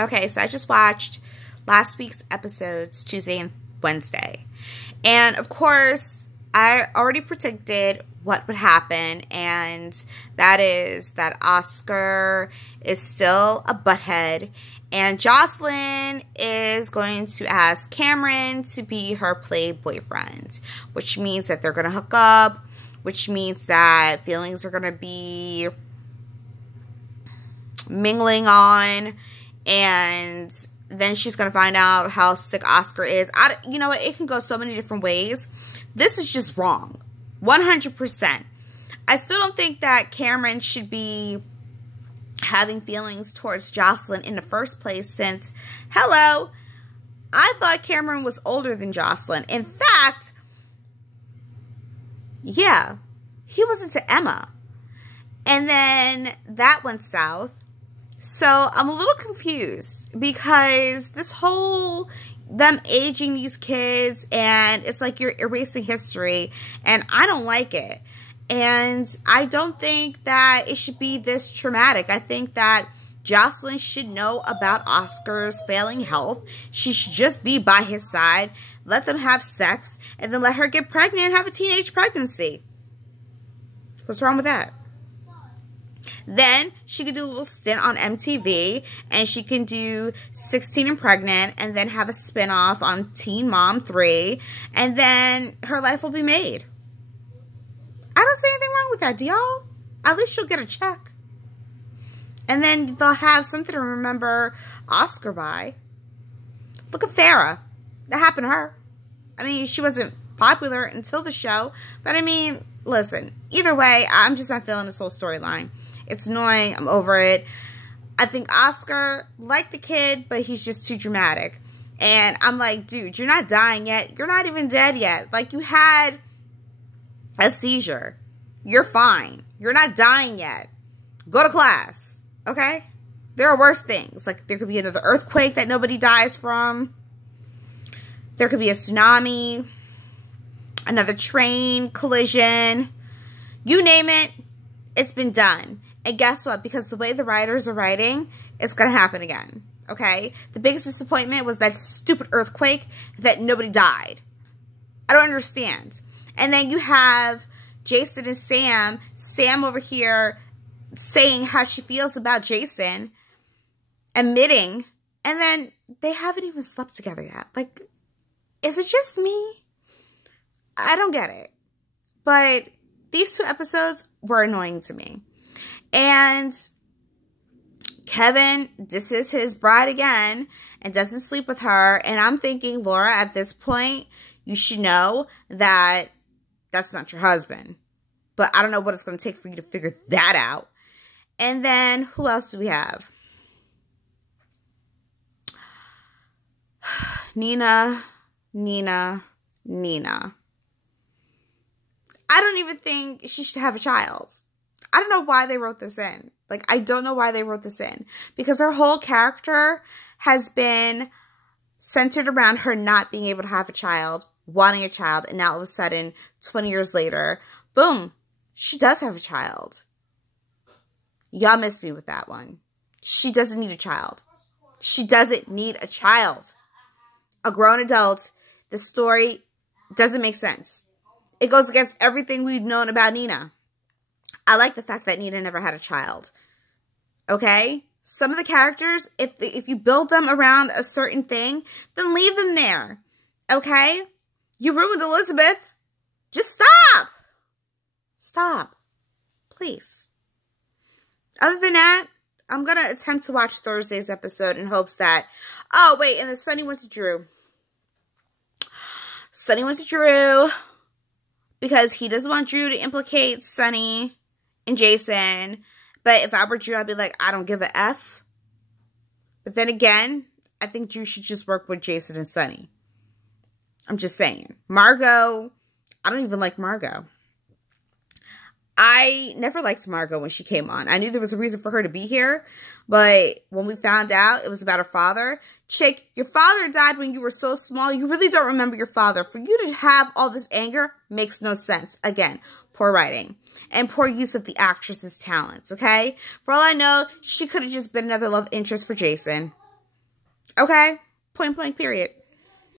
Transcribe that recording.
Okay, so I just watched last week's episodes, Tuesday and Wednesday. And of course, I already predicted what would happen, and that is that Oscar is still a butthead, and Jocelyn is going to ask Cameron to be her play boyfriend, which means that they're going to hook up, which means that feelings are going to be mingling on, and then she's going to find out how sick Oscar is. You know what? It can go so many different ways. This is just wrong. 100%. I still don't think that Cameron should be having feelings towards Jocelyn in the first place since, hello, I thought Cameron was older than Jocelyn. In fact, yeah, he was into Emma. And then that went south. So I'm a little confused because this whole them aging these kids, and it's like you're erasing history, and I don't like it. And I don't think that it should be this traumatic. I think that Jocelyn should know about Oscar's failing health. She should just be by his side, let them have sex, and then let her get pregnant and have a teenage pregnancy. What's wrong with that? Then she could do a little stint on MTV, and she can do 16 and Pregnant, and then have a spinoff on Teen Mom 3, and then her life will be made. I don't see anything wrong with that, do y'all? At least she'll get a check. And then they'll have something to remember Oscar by. Look at Farrah. That happened to her. I mean, she wasn't popular until the show, but I mean, listen, either way, I'm just not feeling this whole storyline. It's annoying. I'm over it. I think Oscar liked the kid, but he's just too dramatic. And I'm like, dude, you're not dying yet. You're not even dead yet. Like, you had a seizure. You're fine. You're not dying yet. Go to class, okay? There are worse things. Like, there could be another earthquake that nobody dies from. There could be a tsunami, another train collision. You name it, it's been done. And guess what? Because the way the writers are writing, it's going to happen again. Okay? The biggest disappointment was that stupid earthquake that nobody died. I don't understand. And then you have Jason and Sam. Sam over here saying how she feels about Jason. Admitting. And then they haven't even slept together yet. Like, is it just me? I don't get it. But these two episodes were annoying to me. And Kevin disses his bride again and doesn't sleep with her. And I'm thinking, Laura, at this point, you should know that that's not your husband. But I don't know what it's going to take for you to figure that out. And then, who else do we have? Nina. I don't even think she should have a child. I don't know why they wrote this in. Like, I don't know why they wrote this in. Because her whole character has been centered around her not being able to have a child, wanting a child, and now all of a sudden, 20 years later, boom, she does have a child. Y'all missed me with that one. She doesn't need a child. She doesn't need a child. A grown adult, the story doesn't make sense. It goes against everything we've known about Nina. I like the fact that Nina never had a child. Okay? Some of the characters, if you build them around a certain thing, then leave them there. Okay? You ruined Elizabeth. Just stop. Stop. Please. Other than that, I'm going to attempt to watch Thursday's episode in hopes that... Oh, wait, and then Sonny went to Drew. Sonny went to Drew because he doesn't want Drew to implicate Sonny and Jason. But if I were Drew, I'd be like, I don't give a F. But then again, I think Drew should just work with Jason and Sonny. I'm just saying. Margot, I don't even like Margot. I never liked Margot when she came on. I knew there was a reason for her to be here. But when we found out it was about her father. Chick, your father died when you were so small. You really don't remember your father. For you to have all this anger makes no sense. Again, poor writing. And poor use of the actress's talents, okay? For all I know, she could have just been another love interest for Jason. Okay? Point blank, period.